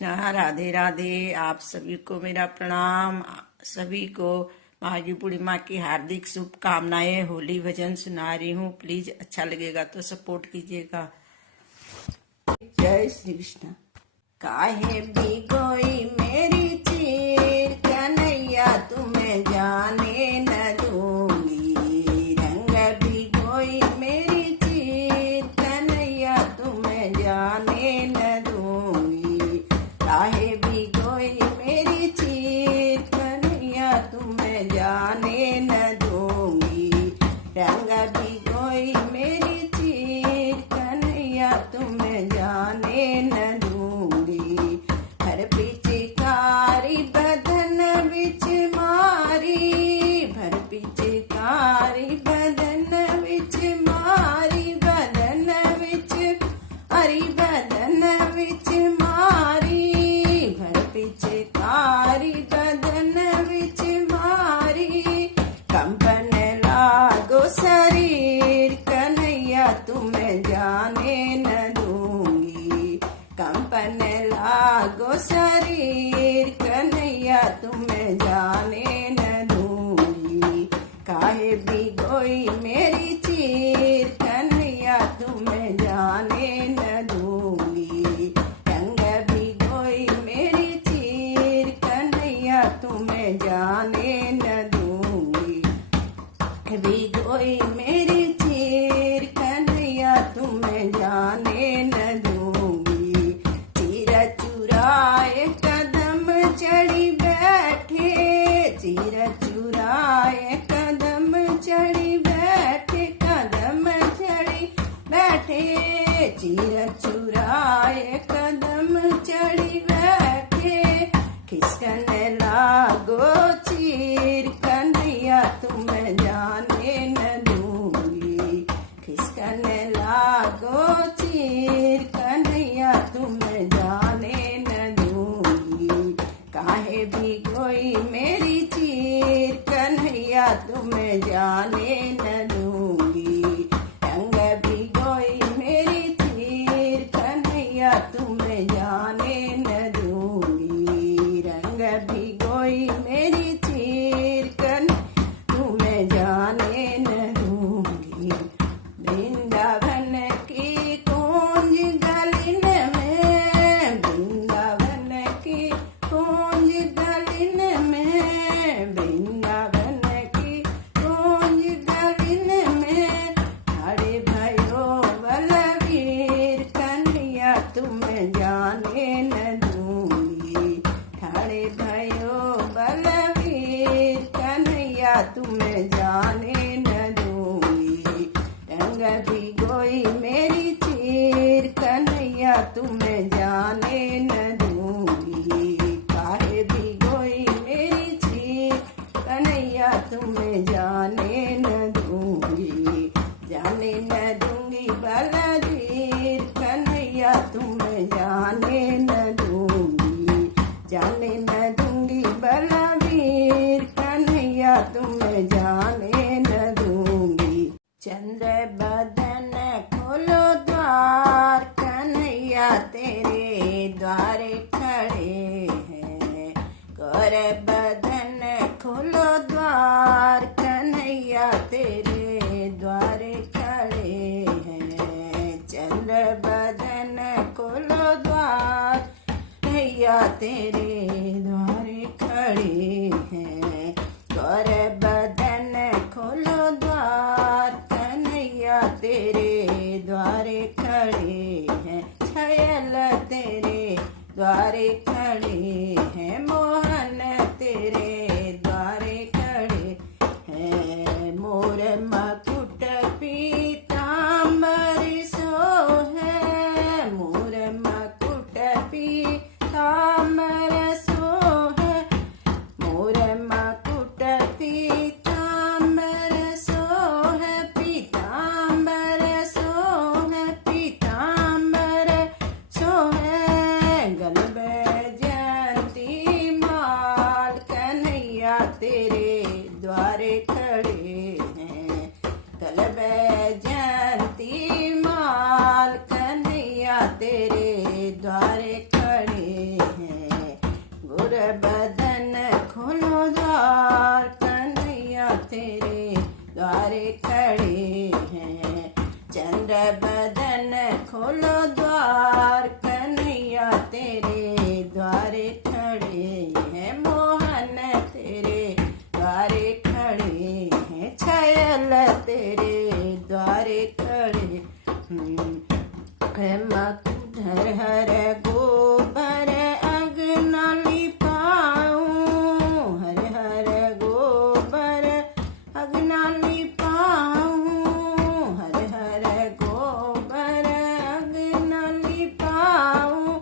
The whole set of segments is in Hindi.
राधे राधे। आप सभी को मेरा प्रणाम। सभी को माघी पूर्णिमा की हार्दिक शुभकामनाएं। होली भजन सुना रही हूँ, प्लीज अच्छा लगेगा तो सपोर्ट कीजिएगा। जय श्री कृष्ण। काहे भिगोई मेरी चीर, कन्हैया तुम्हें जाने न दूंगी। रंग भिगोई मेरी चीर, कन्हैया तुम्हें जाने न दूंगी। काहे भिगोई मेरी चीर, कन्हैया तुम्हें जाने न दूंगी। रंग भिगोई मेरी चीर, कन्हैया तुम्हें जाने न दूंगी। हर पिचकारी बदन बिच मारी, भर पिचकारी बदन बिच मारी, बदन बिच हरी बदन बिच मारी, भर पिचकारी बदन बिच मारी। कंपन लागो शरीर, कन्हैया तुम्हें जाने न दूंगी। कंपन लागो शरीर, कन्हैया तुम्हें जाने न दूंगी। काहे भिगोई मेरी चीर, कन्हैया तुम्हें जाने न दूंगी। रंग भिगोई मेरी चीर, कन्हैया तुम्हें जाने न दूंगी। भिगोई मेरी चीर, कन्हैया तुम्हें जाने न दूंगी। चीर चुराए कदम चढ़ी बैठे, चीर चुराए कदम चढ़ी बैठे, कदम चढ़ी बैठे। चीर चुराए कदम चढ़ी बैठे, खिसकन लागो चीर, कन्हैया तुम्हें जाने न दूंगी। खिसकन लागो चीर, कन्हैया तुम्हें जाने न दूंगी। काहे भिगोई मेरी चीर, कन्हैया तुम्हें जाने न दूंगी। रंग भिगोई मेरी चीर, कन्हैया तुम्हें जाने न दूंगी। रंग भिगोई मेरी चीर, तुम्हें जाने न दूंगी। वृंदावन की कूंज गलिन में, वृंदावन की कूंज गलिन में, वृंदावन की कूंज गलिन में। खड़े भयो बलवीर, कन्हैया तुम्हें जाने न दूंगी। खड़े भयो बलवीर, कन्हैया तुम्हें जाने न दूंगी। रंग भिगोई मेरी चीर, कन्हैया तुम्हें जाने न दूंगी। काहे भिगोई मेरी चीर, कन्हैया तुम्हें जाने न दूंगी। जाने न दूंगी बलवीर, कन्हैया तुम्हें जाने न दूंगी। जाने न दूंगी बलवीर, कन्हैया तुम्हें जाने न दूंगी। चंद्र बदन खोलो द्वार, कन्हैया तेरे द्वारे खड़े हैं। गौर बदन खोलो द्वार, कन्हैया तेरे द्वारे खड़े हैं। चंद्र बदन खोलो द्वार, कन्हैया तेरे द्वारे खड़े हैं। गौर बदन खोलो द्वार, कन्हैया तेरे द्वारे खड़े हैं। छयल तेरे द्वारे खड़े हैं, मोहन तेरे द्वारे खड़े हैं। मोर मकुट पीताम्बर सोहे, मोर मकुट पीताम्बर सोहे। मोर मकुट पीताम्बर सोहे, पीताम्बर सोहे, पीताम्बर सोहे। गल जयंती माल, कन्हैया तेरे द्वारे खड़े हैं। गल जयंती माल, कन्हैया तेरे द्वारे खड़े खोलो द्वार, कन्हैया तेरे द्वारे खड़े हैं, मोहन तेरे द्वारे खड़े हैं, छयल तेरे द्वारे खड़े है। मधुर हर गोबर अगना लिपाऊं, हर हर गोबर अगना लिपाऊं, हर हर गोबर अगना लिपाऊं,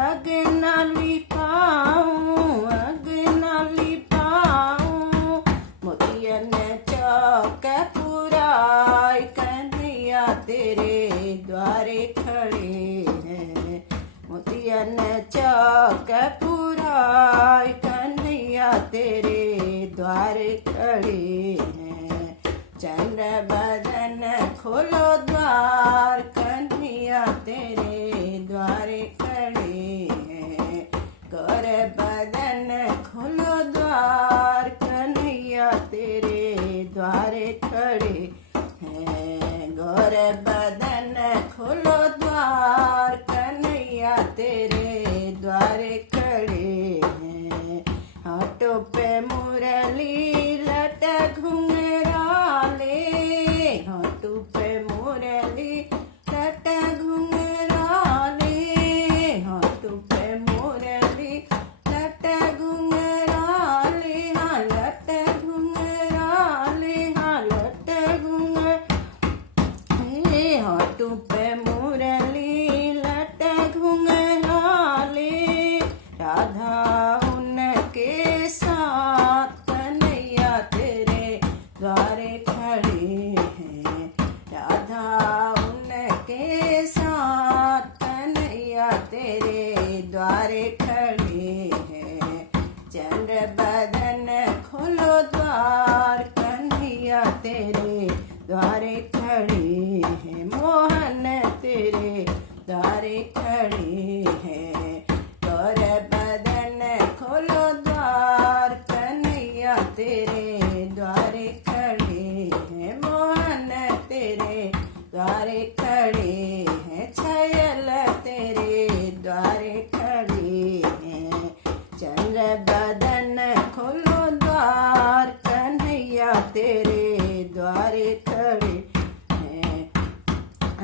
अगना लिपाऊं, अगना लिपाऊं। मोतियन चौक पुराय, कन्हैया तेरे द्वारे खड़े हैं, मोतियन चौक पुराय, कन्हैया तेरे द्वारे खड़े हैं। चंद्र बदन खोलो द्वार, कन्हैया तेरे द्वारे खड़े हैं, गौर बदन खोलो द्वार, कन्हैया तेरे द्वारे खड़े हैं, गौर बदन खोलो द्वार, कन्हैया तेरे द्वारे खड़े हैं। हाथों पे मुरली लट घुंघराले, हाथों पे मुरली लट घुंघराले, हाथों पे मुरली लट घुंघराले, हाँ लट घुंघराले, हाँ लट घुंघराले, हाथों पे मुरली लट घुंघराले। राधा उनके साथ, कन्हैया तेरे द्वारे खड़े हैं, राधा उनके साथ, कन्हैया तेरे द्वारे खड़े हैं। चंद्र बदन खोलो द्वार, कन्हैया तेरे द्वारे खड़े हैं, मोहन तेरे द्वारे खड़े हैं, गौर बदन खोलो द्वार, कन्हैया तेरे द्वारे खड़े हैं, मोहन तेरे द्वारे खड़े हैं, छयल तेरे द्वारे खड़े हैं। चंद्र बदन खोलो द्वार, कन्हैया तेरे द्वारे खड़े हैं।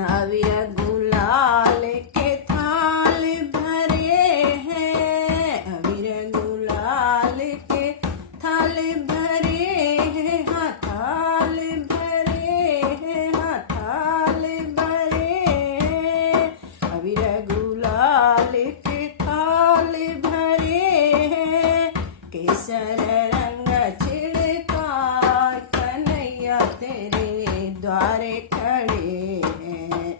अबीर गुलाल के थाल भरे हैं, अबीर गुलाल के थाल भरे हैं, हाँ थाल भरे हैं, हाँ थाल भरे हैं। अबीर गुलाल के थाल भरे हैं, केसर रंग छिड़काय, कन्हैया तेरे द्वारे खड़े हैं,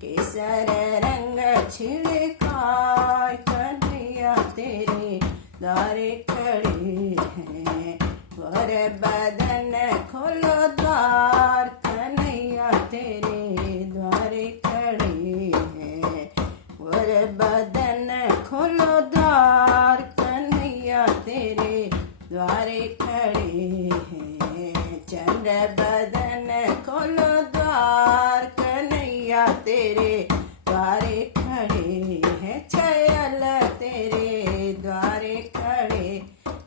केसर रंग छिड़काय, कन्हैया तेरे द्वारे खड़े हैं। वर बदन खोलो द्वार, कन्हैया तेरे द्वारे खड़े हैं, वर बदन खोलो द्वार, कन्हैया तेरे द्वारे खड़े हैं। चंद्र बदन खोलो द्वार, कन्हैया तेरे द्वारे खड़े हैं, छयल तेरे द्वारे खड़े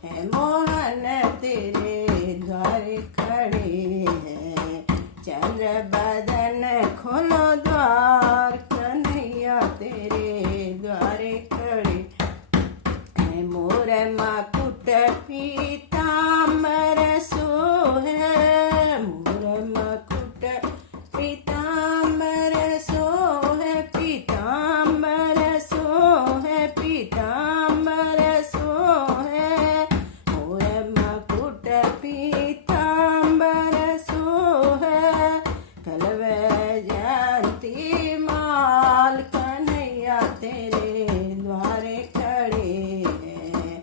हैं, मोहन तेरे द्वारे खड़े हैं। चंद्र बदन खोलो द्वार, कन्हैया तेरे द्वारे खड़े हैं, मोर मुकुट पीताम्बर सोहे, मोर मुकुट पीताम्बर सोहे, पीताम्बर सोहे, पीताम्बर सोहे, मोर मुकुट पीताम्बर सोहे, कलवे जयंती माल, कन्हैया तेरे द्वारे खड़े हैं,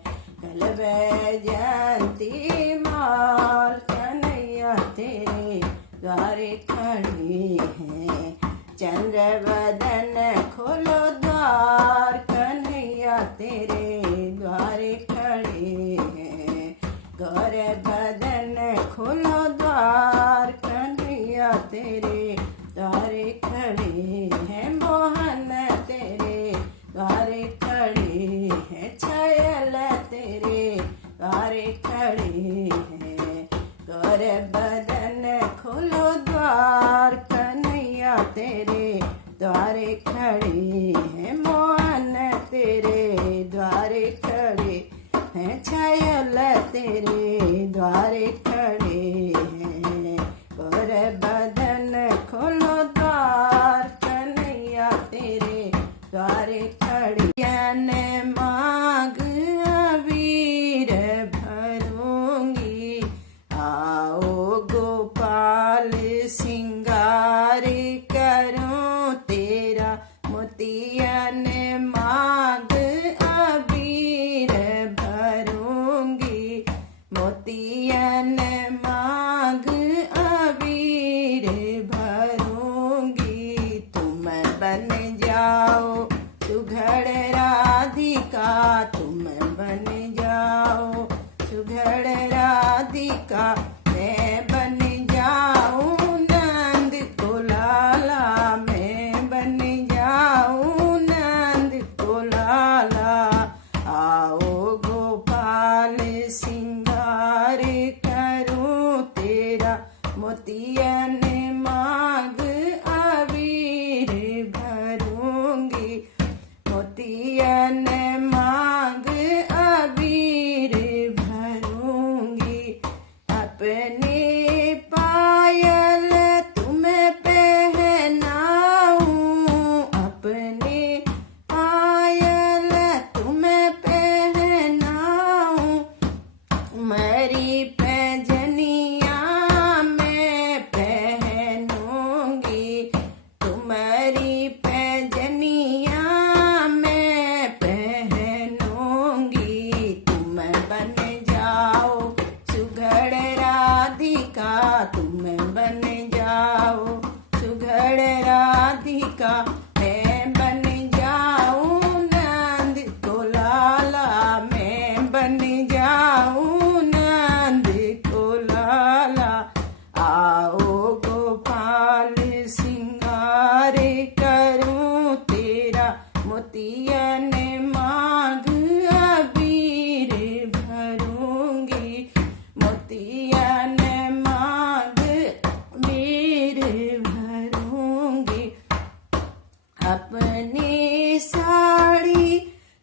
कलवे जयंती माल, कन्हैया तेरे द्वारे खड़े हैं। चंद्र बदन खोलो द्वार, कन्हैया तेरे द्वारे खड़े हैं, गौर बदन खोलो द्वार, कन्हैया तेरे द्वारे खड़े हैं, मोहन द्वारे खड़े हैं, छायल तेरे द्वारे खड़े हैं। और बदन खोलो द्वार, कन्हैया तेरे द्वारे खड़े। ज्ञान मांग अबीर भरूंगी, आओ गोपाल सिंगार करूं तेरा। मोतियन मांग अबीर भरूंगी, मोतियन मांग अबीर भरूंगी। तुम बन जाओ सुघड़ राधिका, तुम बन जाओ सुघड़ राधिका। मैं बन जाऊं नंद को लाला, मैं बन जाऊं नंद को लाला। आओ गोपाल सिंगार करूं तेरा, मोतियन मांग अबीर भरूंगी, मोतियन मांग अबीर भरूंगी। अपने पायल तुम्हें पहनाऊं, अपने पायल तुम्हें पहनाऊं। तुम्हारी पैजनिया मैं पहनूंगी, तुम्हारी पैजनिया मैं पहनूंगी। तुम बन जाओ सुघड़ राधिका, तुम बन जाओ सुघड़ राधिका। मैं बन जाऊं नंद को लाला, मैं बन जाऊं नंद को लाला। आओ गोपाल सिंगार करूं तेरा, मोतियन मांग अबीर भरूंगी, मोतियन मांग अबीर भरूंगी। अपनी साड़ी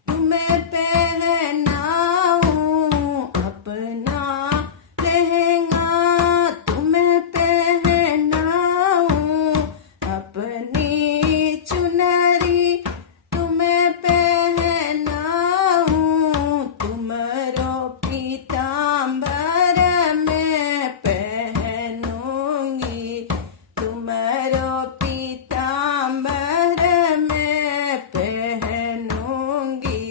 तुम्हें पहनाऊं, अपना लहंगा तुम्हें पहनाऊं। अपनी चुनरी तुम्हें पहनाऊं, तुम्हारो पीतांबर मैं पहनूंगी, तुम्हारो पीतांबर मैं पहनूंगी।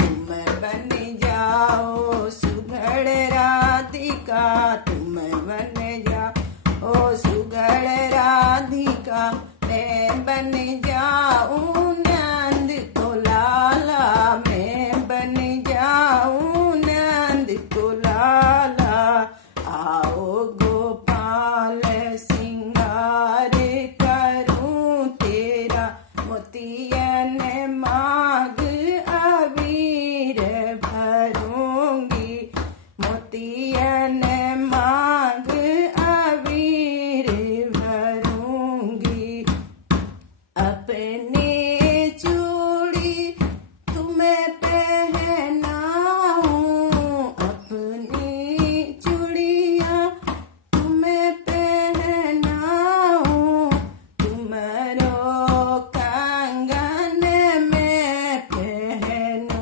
तुम बन जाओ सुघड़ राधिका, तुम बन जाओ सुघड़ राधिका। मैं बन जाऊं नंद को लाला, मैं बन जाऊं नंद को लाला। आओ गोपाल सिंगार करूं तेरा, मोतियन मांग अबीर भरूंगी, मोतियन मांग अबीर भरूंगी। अपने चूड़ी तुम्हें पहनाऊं, अपनी चूड़ियां तुम्हें पहनाऊं। तुम्हारो कंगन मैं पहनूंगी,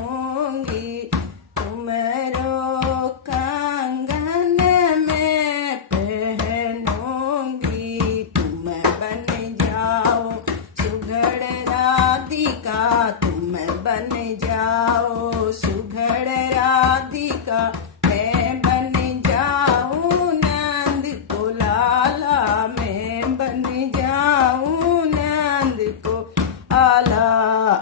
तुम्हारो कंगन मैं पहनूंगी। तुम बन जाओ सुघड़ राधिका, तुम बन जाओ सुघड़ राधिका। मैं बन जाऊं नंद को लाला, मैं बन जाऊं नंद को आला।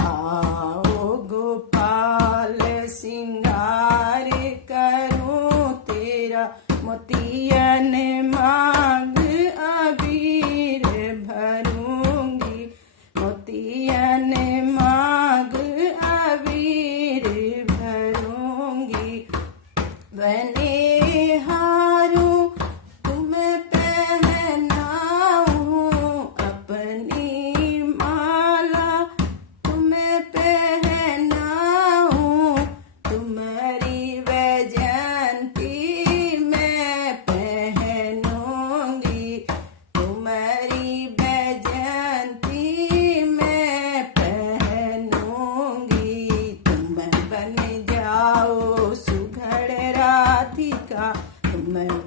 आओ गोपाल सिंगार करूं तेरा, मोतियन मांग अबीर भरूंगी, मोतियन मांग अबीर भरूंगी। बने हारूं तुम्हें पहनाऊं, अपनी माला तुम्हें पहनाऊं।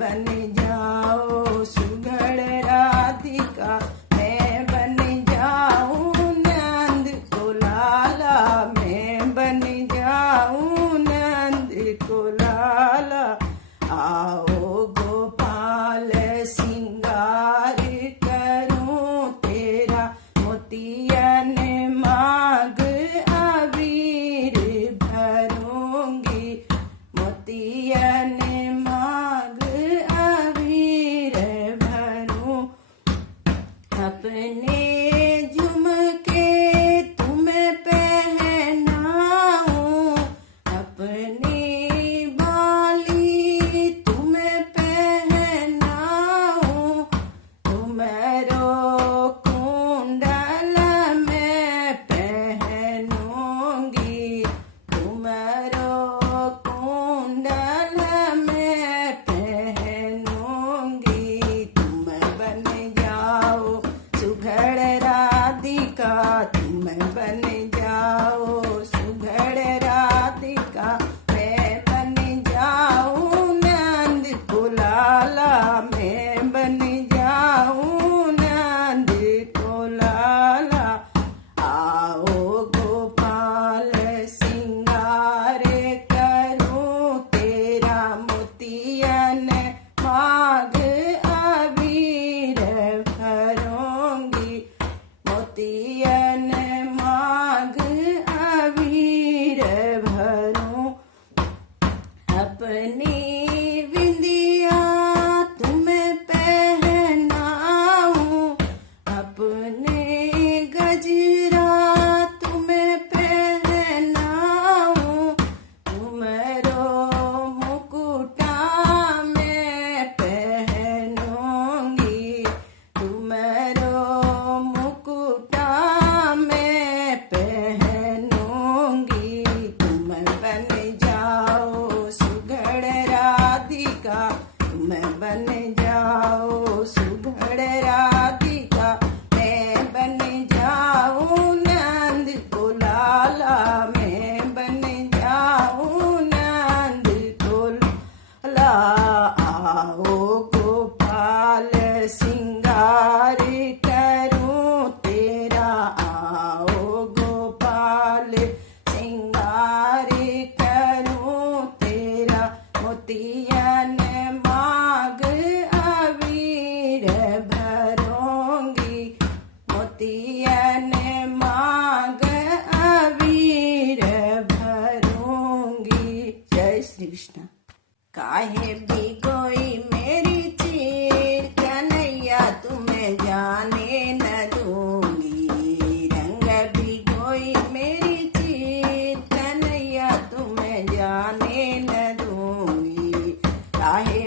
बन जाओ सुघड़ राधिका, मैं बन जाऊं नंद को लाला, मैं बन जाऊं नंद को लाला। आओ गोपाल सिंगार करूं तेरा, मोतियन मांग अबीर भरूंगी, मोतियन मांग अबीर भरूं। अपने झुमके तुम्हें पहनाऊं, अपनी बाली तुम्हें पहनाऊं, तुम्हारो कुंडल मैं पहनूंगी, तुम्हारो कुंडल मैं पहनूंगी। तुम बन जाओ सुघड़ राधिका, तुम बन जाओ सुघड़ राधिका, मैं बन जाऊं नंद को लाला, मैं बन जाऊं नंद को लाला। आओ गोपाल सिंगार करूं तेरा, मोतियन मांग अबीर भरूंगी, मोतियन मांग अबीर भरूं। अपनी बिंदिया तुम्हें पहनाऊं, अपने गजरा तुम्हें पहनाऊं, तुम्हारो मुकुटा मैं पहनूंगी, तुम्हारो मुकुटा मैं पहनूंगी। तुम बन जाओ सुघड़ राधिका, तुम बन जाओ सुघड़ राधिका, मैं बन जाऊं नंद को लाला, मैं बन जाऊं नंद को लाला। आओ गोपाल सिंगार करूं तेरा, आओ गोपाल सिंगार करूं तेरा, मोतियन मांग अबीर भरूंगी, मोतियन मांग अबीर भरूंगी। जय श्री कृष्ण। काहे भिगोई मेरी चीर, कन्हैया तुम्हें जाने न दूंगी, रंग भिगोई मेरी चीर, कन्हैया तुम्हें जाने न दूंगी। काहे